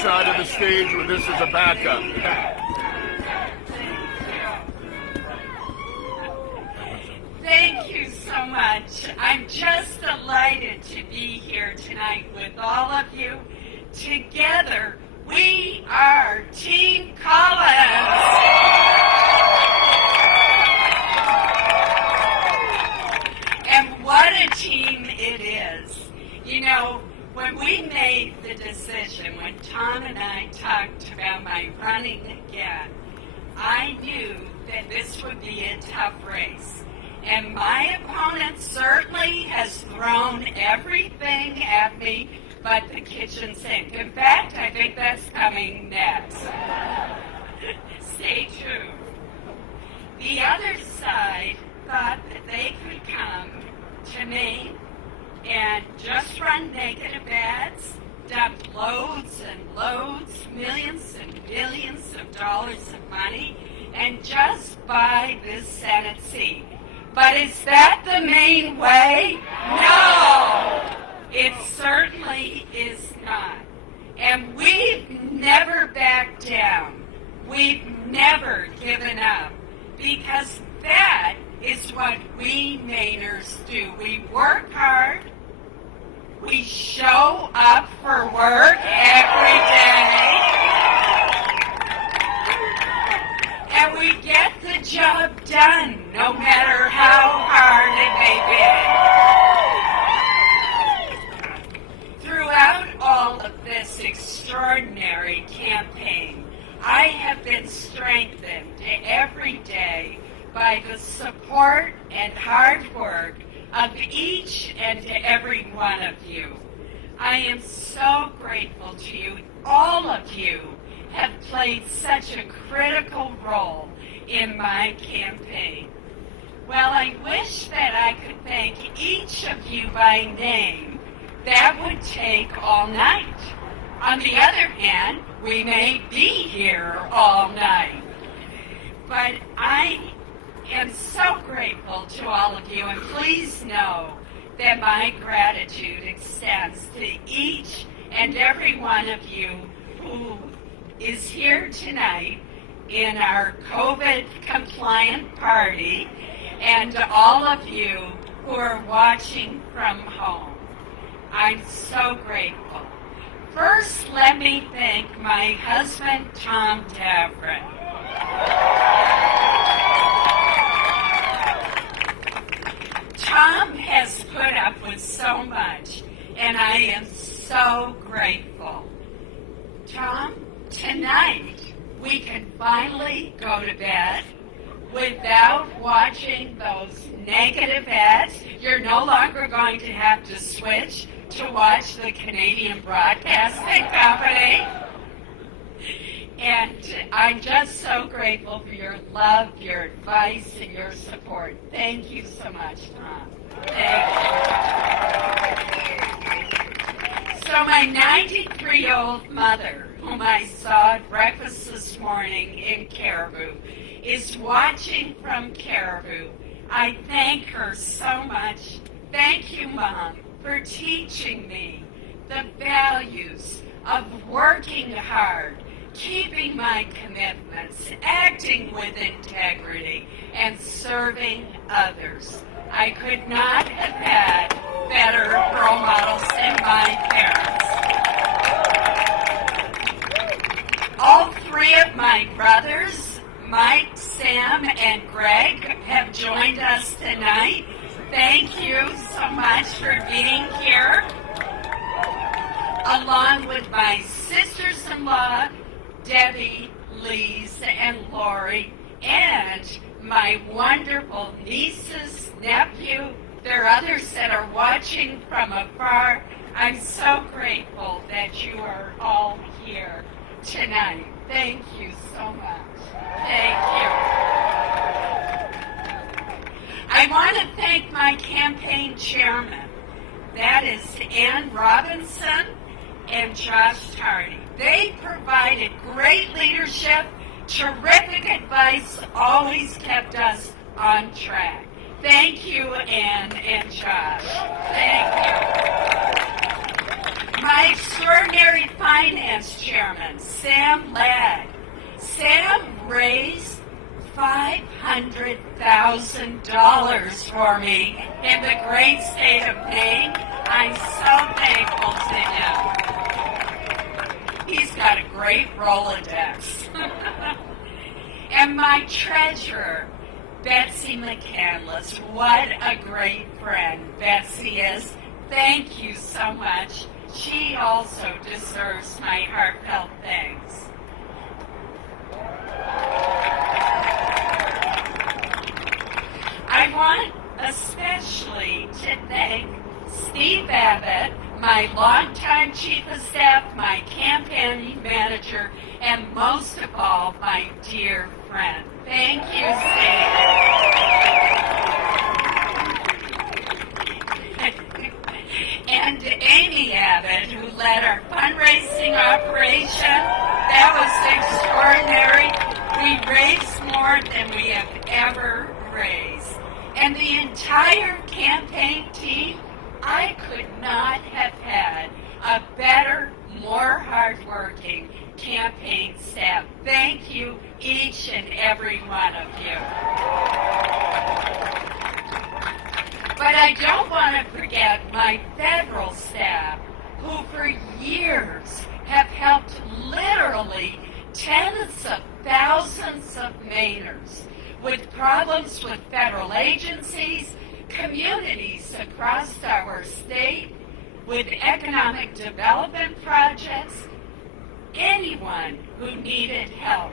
side of the stage with this as a backup. Thank you so much. I'm just delighted to be here tonight with all of you. Together, we are Team Collins. And what a team it is. You know, when we made the decision, when Tom and I talked about my running again, I knew that this would be a tough race. And my opponent certainly has thrown everything at me but the kitchen sink. In fact, I think that's coming next. Stay tuned. The other side thought that they could come to Maine and just run negative ads, dump loads and loads, millions and millions of dollars of money, and just buy this Senate seat. But is that the Maine way? No! It certainly is not. And we've never backed down. We've never given up. Because that is what we Mainers do. We work hard. We show up for work every day. And we get the job done, no matter how hard it may be. Throughout all of this extraordinary campaign, I have been strengthened every day by the support and hard work of each and every one of you. I am so grateful to you. All of you have played such a critical role in my campaign. Well, I wish that I could thank each of you by name. That would take all night. On the other hand, we may be here all night. But I am so grateful to all of you, and please know that my gratitude extends to each and every one of you who is here tonight in our COVID-compliant party, and to all of you who are watching from home. I'm so grateful. First, let me thank my husband, Tom Davrin. Tom has put up with so much, and I am so grateful. Tom, tonight we can finally go to bed without watching those negative ads. You're no longer going to have to switch to watch the Canadian Broadcasting Company. And I'm just so grateful for your love, your advice, and your support. Thank you so much, Tom. Thank you. So my 93-year-old mother, whom I saw at breakfast this morning in Caribou, is watching from Caribou. I thank her so much. Thank you, Mom, for teaching me the values of working hard, keeping my commitments, acting with integrity, and serving others. I could not have had better role models than my parents. All three of my brothers, Mike, Sam, and Greg, have joined us tonight. Thank you so much for being here. Along with my sisters-in-law, Debbie, Lise, and Lori, and my wonderful nieces, nephew. There are others that are watching from afar. I'm so grateful that you are all here tonight. Thank you so much. Thank you. I want to thank my campaign chairman. That is Ann Robinson and Josh Tardy. They provided great leadership, terrific advice, always kept us on track. Thank you, Ann and Josh. Thank you. My extraordinary finance chairman, Sam Ladd. Sam raised $500,000 for me in the great state of Maine. I'm so thankful to him. He's got a great Rolodex. And my treasurer, Betsy McCandless, what a great friend Betsy is. Thank you so much. She also deserves my heartfelt thanks. I want especially to thank Steve Abbott, my longtime chief of staff, my campaign manager, and most of all, my dear friend. Thank you, Steve. And Amy Abbott, who led our fundraising operation. That was extraordinary. We raised more than we have ever raised. And the entire campaign team, I could not have had a better, more hardworking campaign staff. Thank you, each and every one of you. But I don't want to forget my federal staff, who for years have helped literally tens of thousands of Mainers with problems with federal agencies, communities across our state, with economic development projects, anyone who needed help.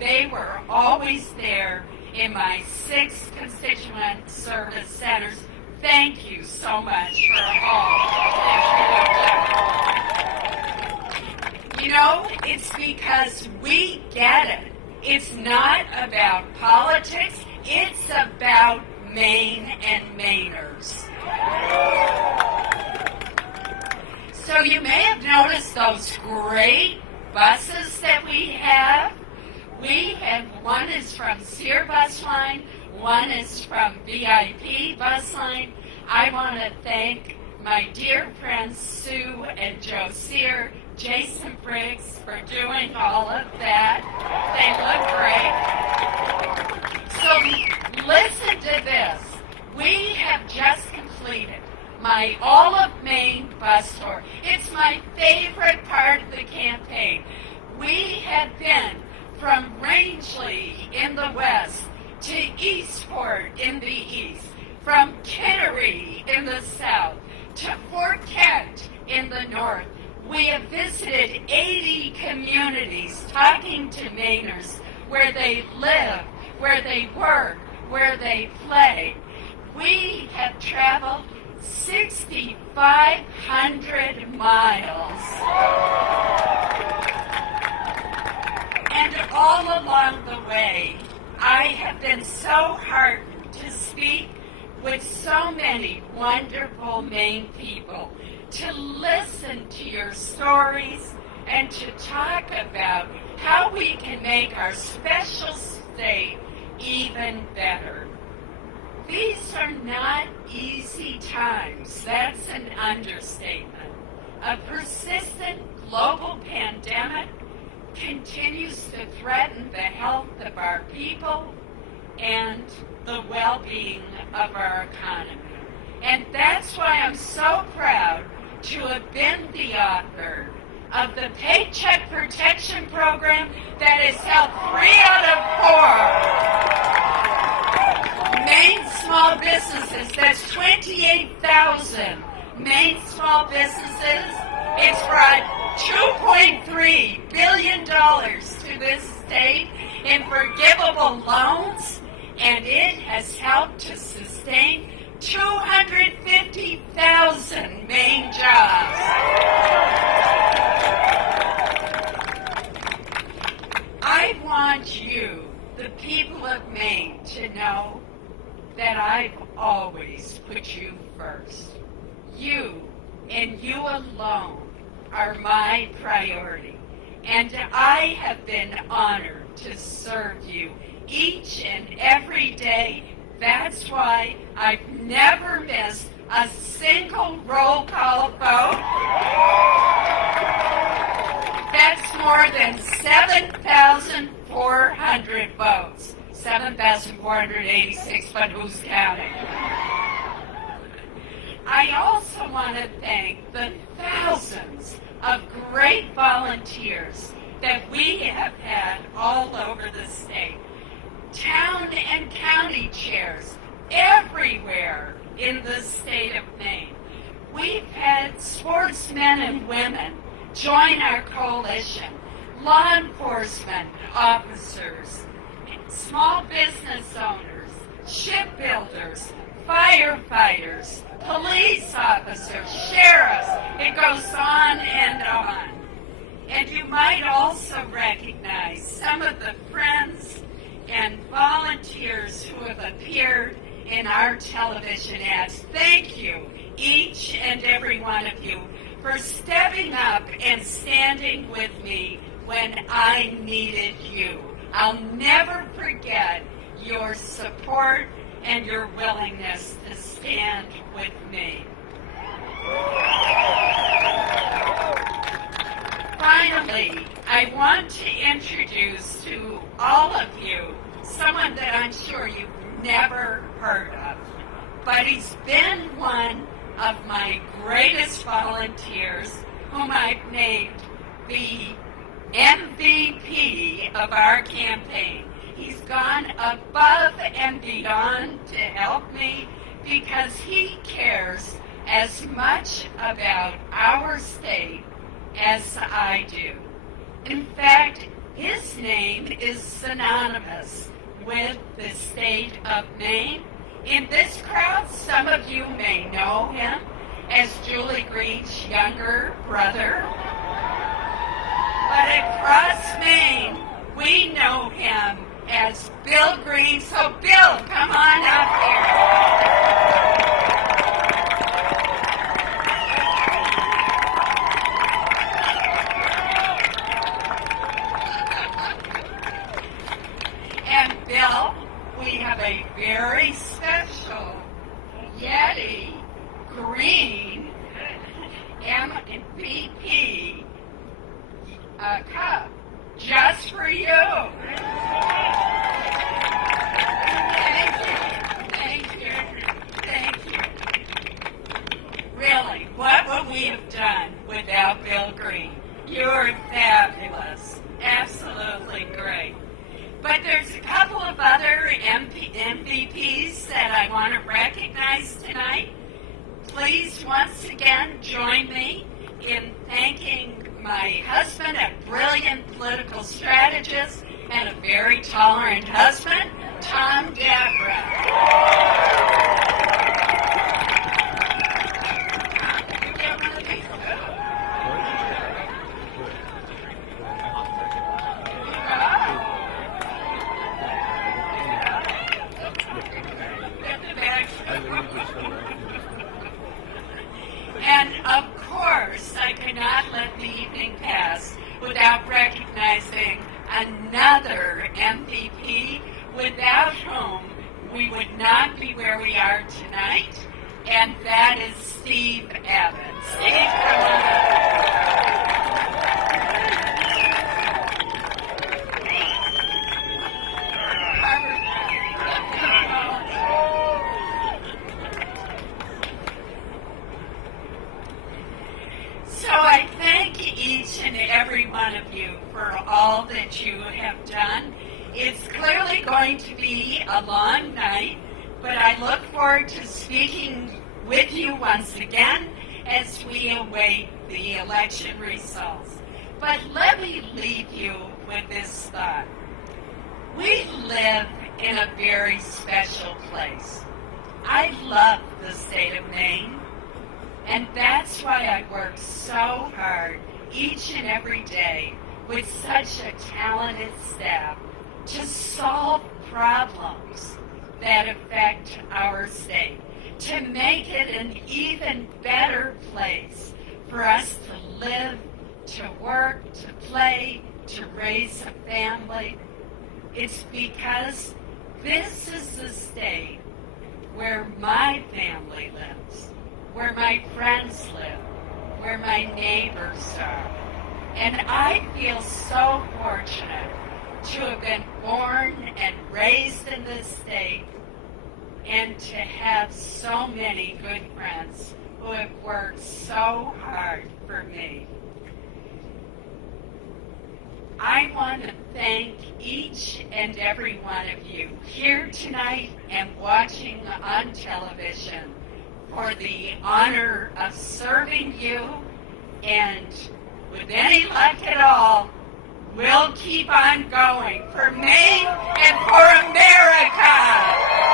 They were always there in my 6 constituent service centers. Thank you so much for all that you have done. You know, it's because we get it. It's not about politics. It's about Maine and Mainers. So you may have noticed those great buses that we have. We have, one is from Sear Bus Line, one is from VIP Bus Line. I want to thank my dear friends Sue and Joe Sear, Jason Briggs for doing all of that. They look great. So listen to this. We have just completed my All of Maine bus tour. It's my favorite part of the campaign. We have been from Rangeley in the west to Eastport in the east, from Kittery in the south to Fort Kent in the north. We have visited 80 communities talking to Mainers where they live, where they work, where they play. We have traveled 6,500 miles. And all along the way, I have been so heartened to speak with so many wonderful Maine people, to listen to your stories and to talk about how we can make our special state even better. These are not easy times. That's an understatement. A persistent global pandemic continues to threaten the health of our people and the well-being of our economy. And that's why I'm so proud to have been the author of the Paycheck Protection Program that has helped 3 out of 4 Maine small businesses. That's 28,000 Maine small businesses. It's brought $2.3 billion to this state in forgivable loans, and it has helped to sustain 250,000 Maine jobs. I want you, the people of Maine, to know that I've always put you first. You, and you alone, are my priority. And I have been honored to serve you each and every day. That's why I've never missed a single roll call vote. more than 7,400 votes. 7,486, but who's counting? I also want to thank the thousands of great volunteers that we have had all over the state. Town and county chairs everywhere in the state of Maine. We've had sportsmen and women join our coalition, law enforcement officers, small business owners, shipbuilders, firefighters, police officers, sheriffs. It goes on and on. And you might also recognize some of the friends and volunteers who have appeared in our television ads. Thank you, each and every one of you, for stepping up and standing with me when I needed you. I'll never forget your support and your willingness to stand with me. Finally, I want to introduce to all of you someone that I'm sure you've never heard of, but he's been one of my greatest volunteers, whom I've named the MVP of our campaign. He's gone above and beyond to help me because he cares as much about our state as I do. In fact, his name is synonymous with the state of Maine. In this crowd, some of you may know him as Julie Green's younger brother. But across Maine, we know him as Bill Green. So Bill, come on up here. And Bill, we have a very special Yeti Green MVP cup just for you. Thank you. Really, what would we have done without Bill Green? You're fabulous. Absolutely great. But there's a couple of other MVPs that I want to recognize tonight. Please, once again, join me in thanking my husband, a brilliant political strategist, and a very tolerant husband, Tom Deborah. And of course, I cannot let the evening pass without recognizing another MVP without whom we would not be where we are tonight, and that is Steve Evans. Steve, come on So I thank each and every one of you for all that you have done. It's clearly going to be a long night, but I look forward to speaking with you once again as we await the election results. But let me leave you with this thought. We live in a very special place. I love the state of Maine. And that's why I work so hard each and every day with such a talented staff to solve problems that affect our state, to make it an even better place for us to live, to work, to play, to raise a family. It's because this is the state where my family lives, where my friends live, where my neighbors are. And I feel so fortunate to have been born and raised in this state and to have so many good friends who have worked so hard for me. I want to thank each and every one of you here tonight and watching on television for the honor of serving you, and with any luck at all, we'll keep on going for Maine and for America.